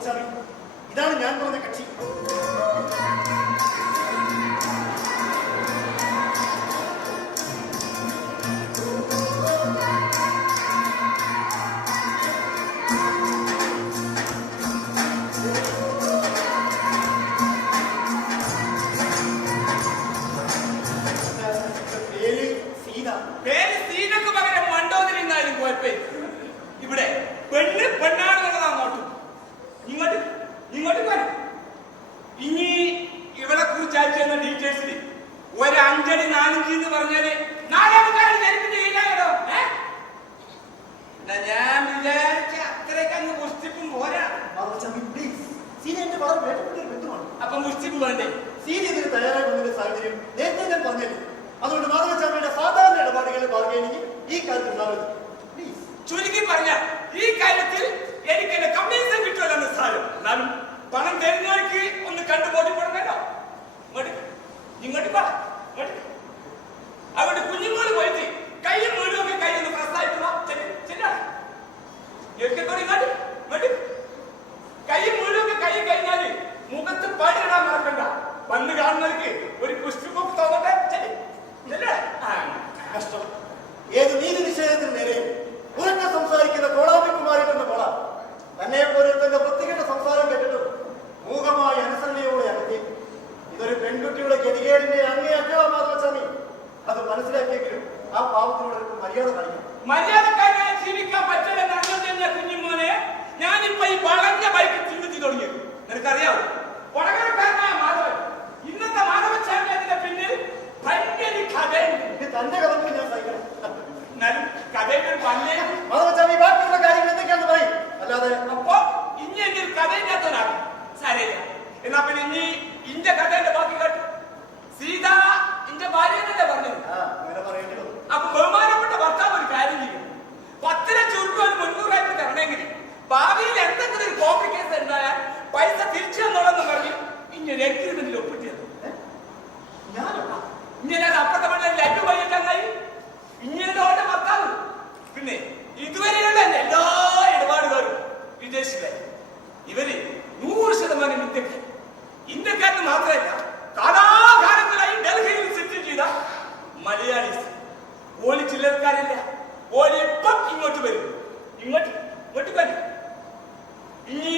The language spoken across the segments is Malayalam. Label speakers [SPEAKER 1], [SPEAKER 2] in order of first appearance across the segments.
[SPEAKER 1] മാധവസ്വാമി ഇതാണ് ഞാൻ പറഞ്ഞ കക്ഷി.
[SPEAKER 2] വേണ്ടേ?
[SPEAKER 1] ഇതിന് തയ്യാറായി വന്നതിന്റെ സാഹചര്യം നേരത്തെ ഞാൻ പറഞ്ഞില്ല? അതുകൊണ്ട് മാധവസ്വാമിയുടെ സാധാരണ ഇടപാടുകളുടെ ബാർഗൈനിങ് ഈ കാര്യത്തിൽ ഉണ്ടാവരുത്
[SPEAKER 2] ചുരുക്കി പറഞ്ഞ ഈ കാര്യത്തിൽ എനിക്ക് എന്റെ കമ്മീഷൻ കിട്ടുമല്ലോ സാരം എന്നാലും പണം തരുന്നവർക്ക് ഒന്ന് കണ്ടു ബോധ്യപ്പെടണല്ലോ ഇങ്ങോട്ട് ഇങ്ങോട്ട് ഇങ്ങോട്ട്. അവിടെ കുഞ്ഞുങ്ങൾ പോയിട്ട്
[SPEAKER 1] കഷ്ടം ഏത് നീതി നിഷേധത്തിന് നേരെയും ഉറക്ക സംസാരിക്കുന്ന കോളാമ്പി കുമാരി എന്ന കോള. തന്നെ പോലെ തന്നെ വൃത്തികെട്ട സംസാരം കേട്ടിട്ടും മൂകമായ അനുസരണയോടെ അകത്തി ഇതൊരു പെൺകുട്ടിയുടെ ഗതികേടിന്റെ അങ്ങേ അഗ്രഹമാർമ്മസ്വാമി അത് മനസ്സിലാക്കിയെങ്കിലും ആ പാവത്തിനോട് മര്യാദ കാണിക്കണം.
[SPEAKER 2] മര്യാദക്കാരനായി ജീവിക്കാൻ അറിഞ്ഞ കുഞ്ഞുമോനെ? ഞാനിപ്പോ ഈ വളഞ്ഞ ബൈക്ക് ചിന്തിച്ചു തുടങ്ങിയത്. നിനക്കറിയാവോ? വടകരക്കാരനായ മാധവൻ. ഇന്നത്തെ മാധവ ചാമ്പ്യത്തിന്റെ പിന്നിൽ
[SPEAKER 1] തന്റെ കഥക്ക് ഞാൻ സഹിക്കണം
[SPEAKER 2] എന്നാലും
[SPEAKER 1] മാധവസ്വാമി ബാക്കിയുള്ള കാര്യങ്ങൾ എന്തൊക്കെയാണെന്ന് പറയും. അല്ലാതെ
[SPEAKER 2] അപ്പൊ സാരയില്ല എന്നാ പിന്നെ ഇനി ഇന്റെ കഥയുടെ ബാക്കി കേട്ടു. സീത ഇന്റെ ഭാര്യ എന്നല്ലേ പറഞ്ഞത് അപ്പൊ ബഹുമാനപ്പെട്ട ഭർത്താവ് ഒരു കാര്യം ചെയ്യും. പത്ത് ലക്ഷം രൂപ ഒരു മുന്നൂറായിട്ട് തരണമെങ്കിൽ ഭാവിയിൽ എന്തെങ്കിലും ഒരു കോംപ്ലിക്കേഷൻ ഉണ്ടായാൽ പൈസ തിരിച്ചു തന്നോളെന്ന് പറഞ്ഞ് ഇങ്ങനെ എഗ്രിമെന്റിൽ ഒപ്പിട്ടത്
[SPEAKER 1] ഞാനോ?
[SPEAKER 2] ഇങ്ങനെ അപ്പുറത്തെ പള്ളിയിൽ ലൈറ്റ് വൈകിട്ടായി ഇങ്ങനെ പിന്നെ ഇതുവരെയുള്ള എല്ലാ ഇടപാടുകാരും വിദേശികളെ. ഇവർ നൂറ് ശതമാനം ഇന്ത്യക്കാർ ഇന്ത്യക്കാരന് മാത്രമല്ല കാലാകാലങ്ങളായി ഡൽഹിയിൽ സെറ്റിൽ ചെയ്ത മലയാളീസ് ഓലി ചില്ലറക്കാരില്ല ഓലി എപ്പം ഇങ്ങോട്ട് വരും. ഇങ്ങോട്ട് ഇങ്ങോട്ട് വരും. ഈ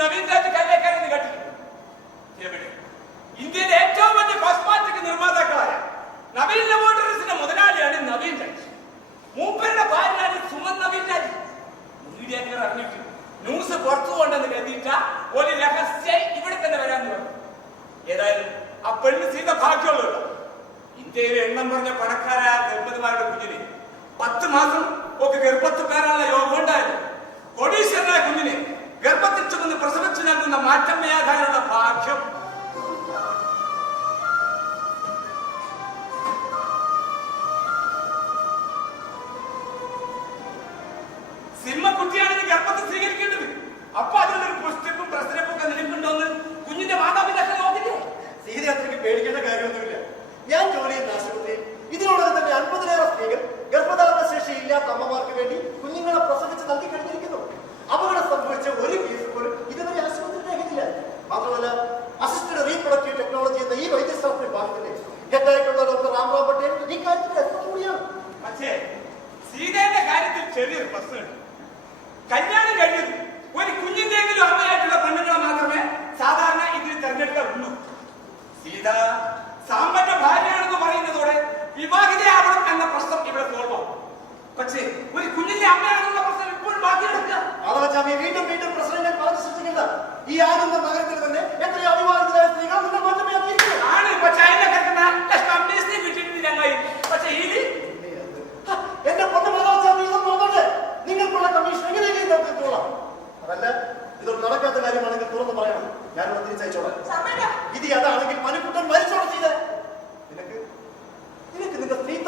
[SPEAKER 2] നവീൻ രാജ് കല്ലേക്കാരെന്ന് കേട്ടിട്ടുണ്ട്? എവിടെ? ഇന്ത്യയിലെ ആ ഭാഗ്യമുള്ളത് ഇന്ത്യയിലെ എണ്ണം കുറഞ്ഞ പണക്കാരായ ദമ്പതിമാരുടെ കുഞ്ഞിനെ പത്ത് മാസം ഒക്കെ ഗർഭത്ത് പേരാനുള്ള യോഗം ഉണ്ടായിരുന്നു. കൊടീശ്വരനായ കുഞ്ഞിനെ ഗർഭത്തിൽ ചുമന്ന് പ്രസവിച്ചു നൽകുന്ന മാറ്റമ്മയാകാനുള്ള ഭാഗ്യം
[SPEAKER 1] പേടിക്കേണ്ട കാര്യമൊന്നുമില്ല. ഞാൻ ജോലി ചെയ്യുന്ന ആശുപത്രിയിൽ ഇതിനോടകം തന്നെ അൻപതിലേറെ സ്ത്രീകൾ ഗർഭധാരണ ശേഷി ഇല്ലാത്ത അമ്മമാർക്ക് വേണ്ടി കുഞ്ഞുങ്ങളെ പ്രസവിച്ച് നൽകി കഴിഞ്ഞിരിക്കുന്നു. അപകടം സംഭവിച്ച ഒരു കേസ് പോലും ഇതുവരെ ആശുപത്രി രേഖയില്ല മാത്രമല്ല അസിസ്റ്റഡ് റീപ്രൊഡക്റ്റീവ് ടെക്നോളജി എന്ന ഈ വൈദ്യശാസ്ത്ര വിഭാഗത്തിന്റെ ഹെഡായിട്ടുള്ള ഡോക്ടർ രാംറാം പട്ടേൽ ഈ കാര്യത്തിൽ എത്ര കൂടിയാണ്
[SPEAKER 2] പക്ഷേ സീതയുടെ കാര്യത്തിൽ ചെറിയൊരു പ്രശ്നമുണ്ട്. കല്യാണം കഴിഞ്ഞത് സീത സാമ്പന്റെ ഭാര്യയാണെന്ന് പറയുന്നതോടെ വിവാഹിതയാവണം എന്ന പ്രശ്നം ഇവിടെ സോൾവ് ആവും പക്ഷേ ഒരു കുഞ്ഞിന്റെ അമ്മയാണെന്നുള്ള പ്രശ്നം ഇപ്പോഴും ബാക്കി കിടക്കുക.
[SPEAKER 1] മാധവചാമി വീണ്ടും വീണ്ടും പ്രശ്നങ്ങൾ പറഞ്ഞു സൃഷ്ടിക്കുന്നത്. ഈ ആനന്ദ നഗരത്തിൽ തന്നെ എത്രയോ അവിവാഹിതരായ സ്ത്രീകൾ നിങ്ങൾ മാറ്റമാക്കിയിരിക്കുന്നു
[SPEAKER 2] ആണ് പക്ഷേ അതിനെ കിടക്കുന്ന കമ്പനീസിനെ കിട്ടിയിട്ടില്ല ഞങ്ങൾ പക്ഷേ ഇത്?
[SPEAKER 1] എന്റെ പൊന്നു മാതാവച്ചാമി ഇതൊന്നും നോക്കട്ടെ നിങ്ങൾക്കുള്ള കമ്മീഷൻ എങ്ങനെയെങ്കിലും നടത്തിക്കോളാം അതല്ല ഇതൊരു നടക്കാത്ത കാര്യമാണെങ്കിൽ തുറന്ന് പറയണം. ഞാൻ തിരിച്ചയച്ചോളാം. ഇത് അതാണെങ്കിൽ മനുക്കുട്ടൻ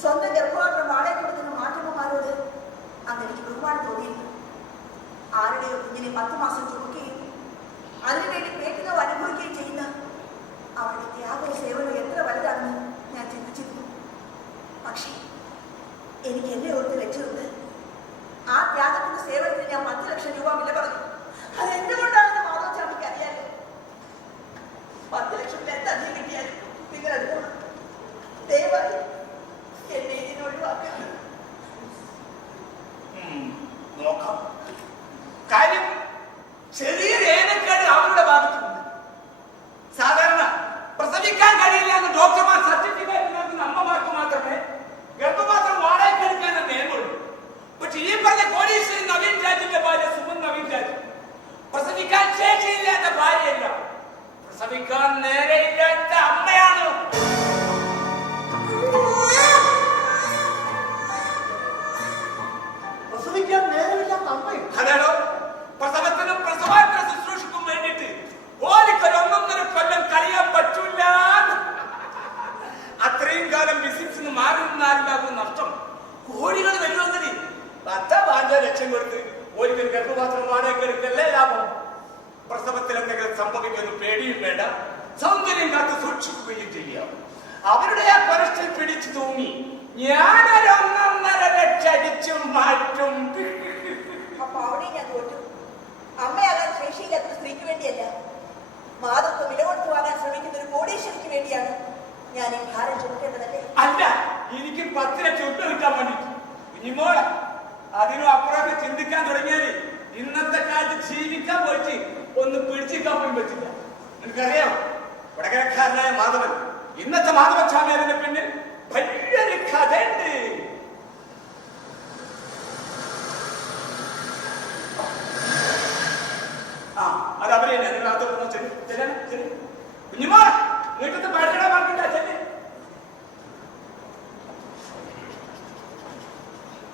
[SPEAKER 3] സ്വന്തം ഗർഭപാത്രം വാടക കൊടുക്കുന്ന മാറ്റമ്മമാരോട് അന്ന് എനിക്ക് ബഹുമാനം തോന്നിയില്ല. ആരുടെയോ കുഞ്ഞിനെ പത്ത് മാസം ചുമക്കുകയും അതിനുവേണ്ടി പേറ്റുന്നവ അനുഭവിക്കുകയും ചെയ്യുന്ന അവരുടെ ത്യാഗവും സേവനവും എത്ര വലുതാണെന്ന് ഞാൻ ചിന്തിച്ചിരുന്നു. പക്ഷേ എനിക്ക് എന്നെ ഓർത്ത്
[SPEAKER 2] ഓലിക്കൊരു ഗർഭപാത്രം വാടകയ്ക്കെടുക്കല്ലേ ലാഭം? പ്രസവത്തിൽ എന്തെങ്കിലും സംഭവിക്കുന്ന പേടിയും വേണ്ട. സൗന്ദര്യം കാത്ത് സൂക്ഷിക്കുകയും ചെയ്യാം. അവരുടെ ആ പരസ്യം പിടിച്ചു തൂങ്ങി. ഞാനൊരു ഒന്നൊന്നര ലക്ഷം അടിച്ചും മാറ്റും
[SPEAKER 3] അപ്പൊ അവിടെ ഞാൻ തോറ്റു അമ്മയാകാൻ ശേഷിയില്ലാത്ത ഒരു സ്ത്രീക്ക് വേണ്ടിയല്ല മാതൃത്വം വില കൊടുത്തു വാങ്ങാൻ ശ്രമിക്കുന്ന ഒരു കോടീശ്വരിക്ക് വേണ്ടിയാണ് ഞാൻ ഈ ഭാരം ചുമക്കേണ്ടതല്ലേ
[SPEAKER 2] അല്ല എനിക്ക് പത്ത് ലക്ഷം ഉപ്പ് കിട്ടാൻ വേണ്ടിട്ട് കുഞ്ഞിമോൾ അപ്പുറമൊക്കെ ചിന്തിക്കാൻ തുടങ്ങിയാൽ ഇന്നത്തെ കാലത്ത് ജീവിക്കാൻ പോയിട്ട് ഒന്ന് പിടിച്ചിരിക്കാൻ പോലും പറ്റില്ല. നിനക്കറിയാം വടകരക്കാരനായ മാധവൻ ഇന്നത്തെ മാധവൻ സ്വാമിയാരിന്റെ പിന്നിൽ വലിയൊരു കഥയുണ്ട്. ആ അത് അവരെ നിങ്ങൾ അത് ചെല്ലണം